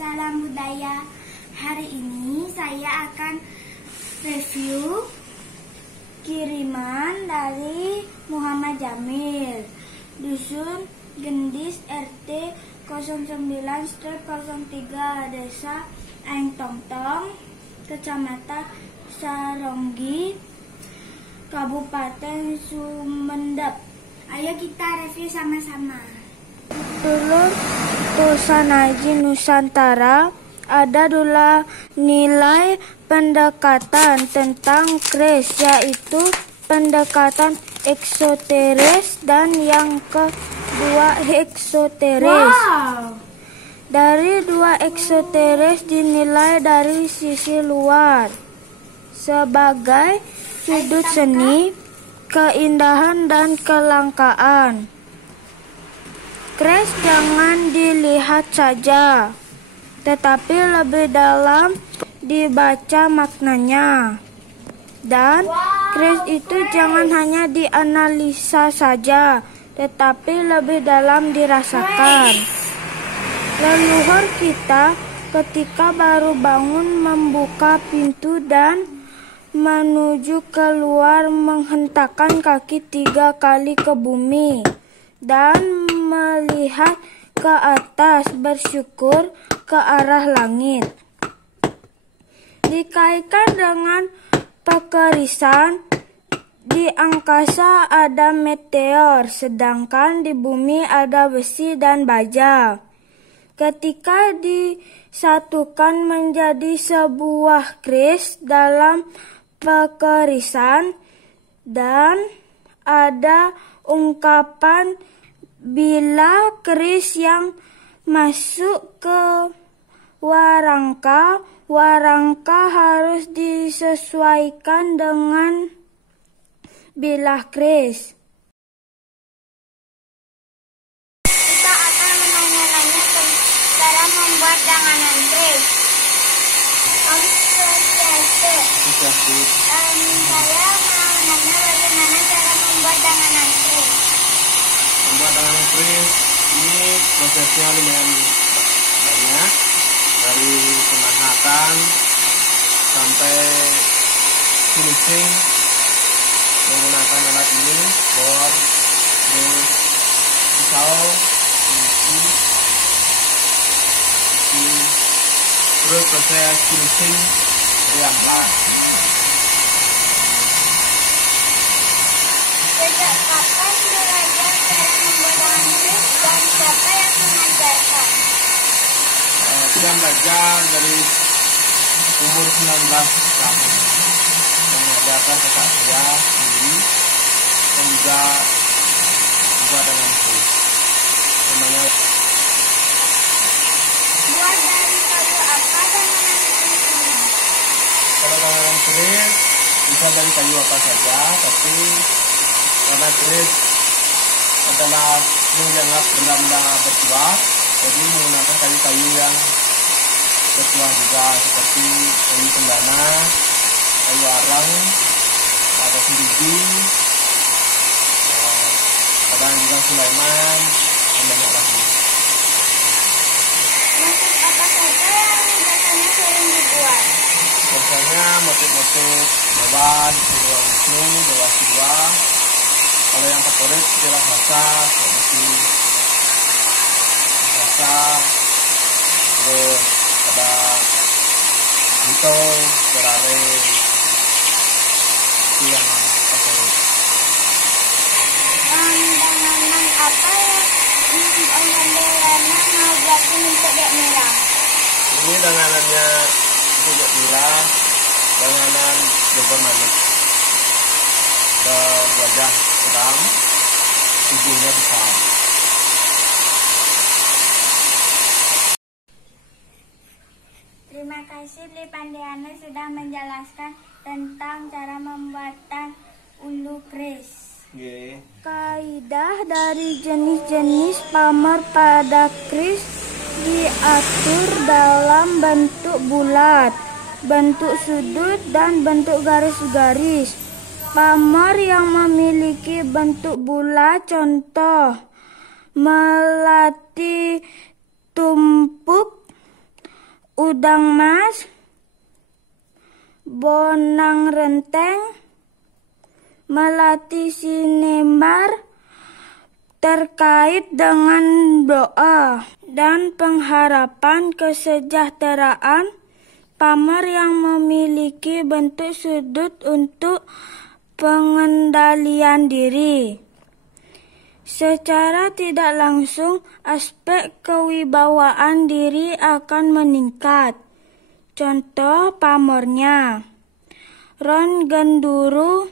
Salam budaya. Hari ini saya akan review kiriman dari Muhammad Jamil, Dusun Gendis RT 09/03 Desa Aeng Tongtong, Kecamatan Saronggi, Kabupaten Sumendep. Ayo kita review sama-sama. Dulur Tusanaji Nusantara ada dua nilai pendekatan tentang kris, yaitu pendekatan eksoteris dan yang kedua eksoteris. Dari dua eksoteris dinilai dari sisi luar sebagai sudut seni, keindahan dan kelangkaan. Kris jangan dilihat saja, tetapi lebih dalam dibaca maknanya. Dan kris itu jangan hanya dianalisa saja, tetapi lebih dalam dirasakan. Leluhur kita ketika baru bangun membuka pintu dan menuju keluar menghentakkan kaki 3 kali ke bumi dan melihat ke atas bersyukur ke arah langit. Dikaitkan dengan pekerisan, di angkasa ada meteor, sedangkan di bumi ada besi dan baja. Ketika disatukan menjadi sebuah kris dalam pekerisan, dan ada ungkapan bila kris yang masuk ke warangka, warangka harus disesuaikan dengan bilah kris. Kita akan menanya-nanya cara membuat danganan kris. Saya mau nanya bagaimana cara membuat danganan kris. Membuat danganan kris ini prosesnya lumayan banyak, dari pemahatan sampai finishing menggunakan alat ini, bor, terus pisau, terus proses finishing dari amplas. Sejak kapan belajar cara membuat danganan kris dan siapa yang mengajarkan? Saya belajar dari umur 19 tahun, mengajarkan kakak saya sendiri dan juga buat dengan kris. Namanya Buat dari kayu apa danganan kris ini? kalau danganan kris bisa dari kayu apa saja, tapi karena kris adalah menganggap benda-benda bertuah, jadi menggunakan kayu-kayu yang bertuah juga, seperti kayu cendana, kayu arang, ada sendiri, kadang juga Sulaiman, dan banyak lagi. Motif apa saja yang biasanya sering dibuat? Biasanya motif-motif dewa, Dewa Wisnu, Dewa Siwa. Kalau yang favorit adalah bahasa, seperti bahasa, terus ada Hito, Ferrari, itu yang favorit. Danganan apa yang Lena mau buatin untuk Dek Mira? Ini danganannya untuk Dek Mira, danganan Jogor Manik. Wajah sedang, tubuhnya besar. Terima kasih Li Pandiana sudah menjelaskan tentang cara pembuatan ulu kris. Kaidah dari jenis-jenis pamer pada kris diatur dalam bentuk bulat, bentuk sudut, dan bentuk garis-garis. Pamer yang memiliki bentuk bulat, contoh melati tumpuk, udang mas, bonang renteng, melati sinembar terkait dengan doa dan pengharapan kesejahteraan. Pamer yang memiliki bentuk sudut untuk pengendalian diri. Secara tidak langsung, aspek kewibawaan diri akan meningkat. Contoh pamornya: ron genduru,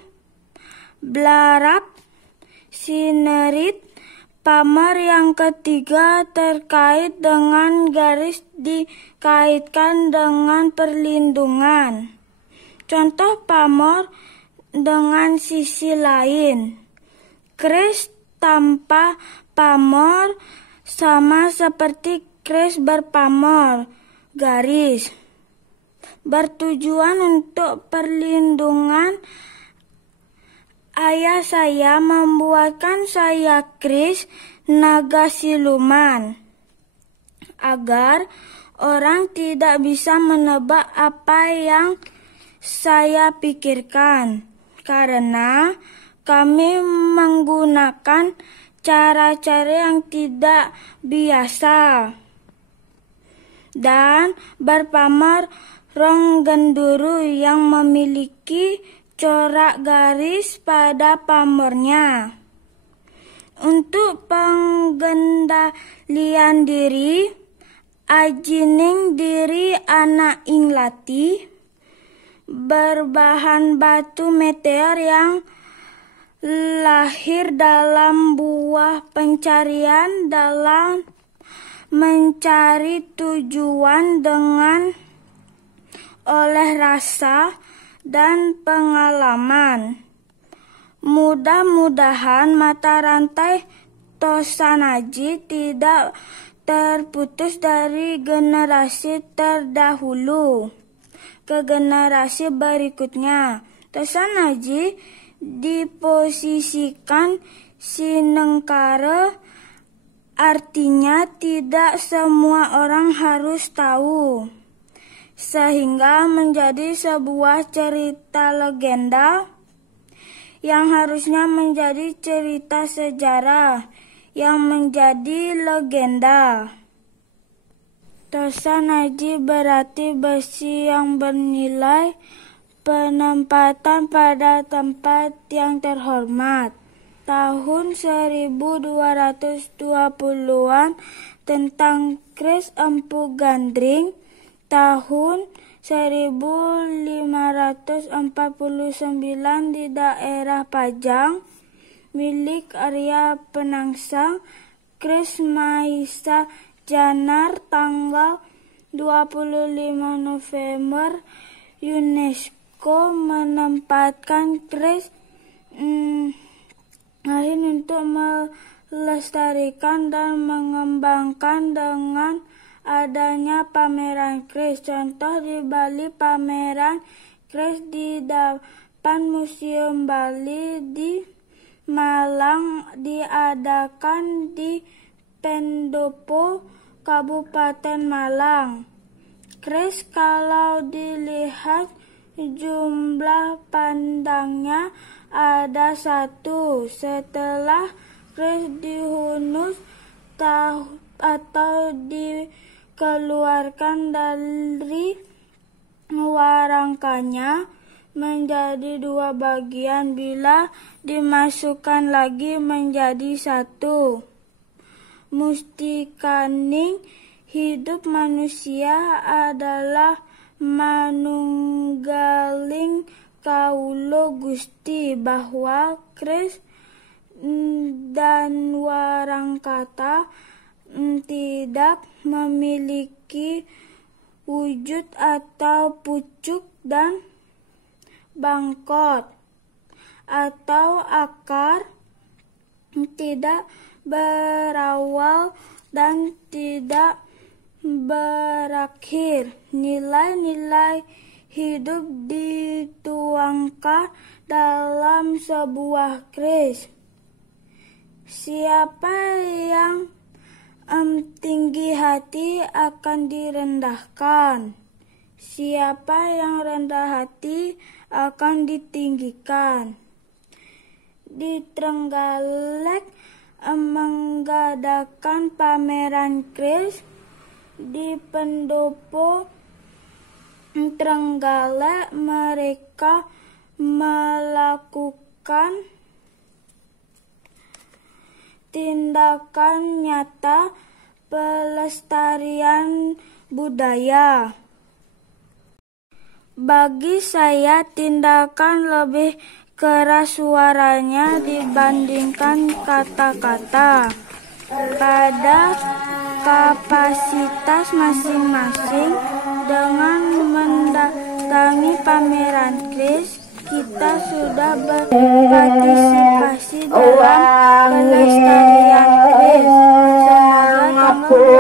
blarap, sinerit. Pamer yang ketiga terkait dengan garis dikaitkan dengan perlindungan. Contoh pamor dengan sisi lain. Kris tanpa pamor sama seperti kris berpamor, garis. Bertujuan untuk perlindungan, ayah saya membuatkan saya kris naga siluman agar orang tidak bisa menebak apa yang saya pikirkan, karena kami menggunakan cara-cara yang tidak biasa. Dan berpamor rong genduru yang memiliki corak garis pada pamornya. Untuk pengendalian diri, ajining diri anak ing latih berbahan batu meteor yang lahir dalam buah pencarian dalam mencari tujuan dengan oleh rasa dan pengalaman. Mudah-mudahan mata rantai Tosanaji tidak terputus dari generasi terdahulu ke generasi berikutnya. Tosanaji diposisikan sinengkara, artinya tidak semua orang harus tahu, sehingga menjadi sebuah cerita legenda yang harusnya menjadi cerita sejarah yang menjadi legenda. Tosanaji berarti besi yang bernilai, penempatan pada tempat yang terhormat. Tahun 1220-an tentang kris Empu Gandring. Tahun 1549 di daerah Pajang milik Arya Penangsang. Kris Maisa Janar tanggal 25 November. UNESCO menempatkan kris lain untuk melestarikan dan mengembangkan dengan adanya pameran kris. Contoh di Bali, pameran kris di depan Museum Bali. Di Malang diadakan di Pendopo, Kabupaten Malang. Kris kalau dilihat jumlah pandangnya ada 1. Setelah kris dihunus atau dikeluarkan dari warangkanya menjadi 2 bagian, bila dimasukkan lagi menjadi 1. Mustikaning hidup manusia adalah manunggaling kawula Gusti, bahwa kris dan warangkata tidak memiliki wujud atau pucuk dan bangkot atau akar, tidak berawal dan tidak berakhir. Nilai-nilai hidup dituangkan dalam sebuah kris. Siapa yang tinggi hati akan direndahkan. Siapa yang rendah hati akan ditinggikan. Di Trenggalek mengadakan pameran keris. Di pendopo Trenggalek mereka melakukan tindakan nyata pelestarian budaya. Bagi saya, tindakan lebih keras suaranya dibandingkan kata-kata. Pada kapasitas masing-masing, dengan mendatangi pameran keris, kita sudah berpartisipasi dalam pelestarian keris. Semoga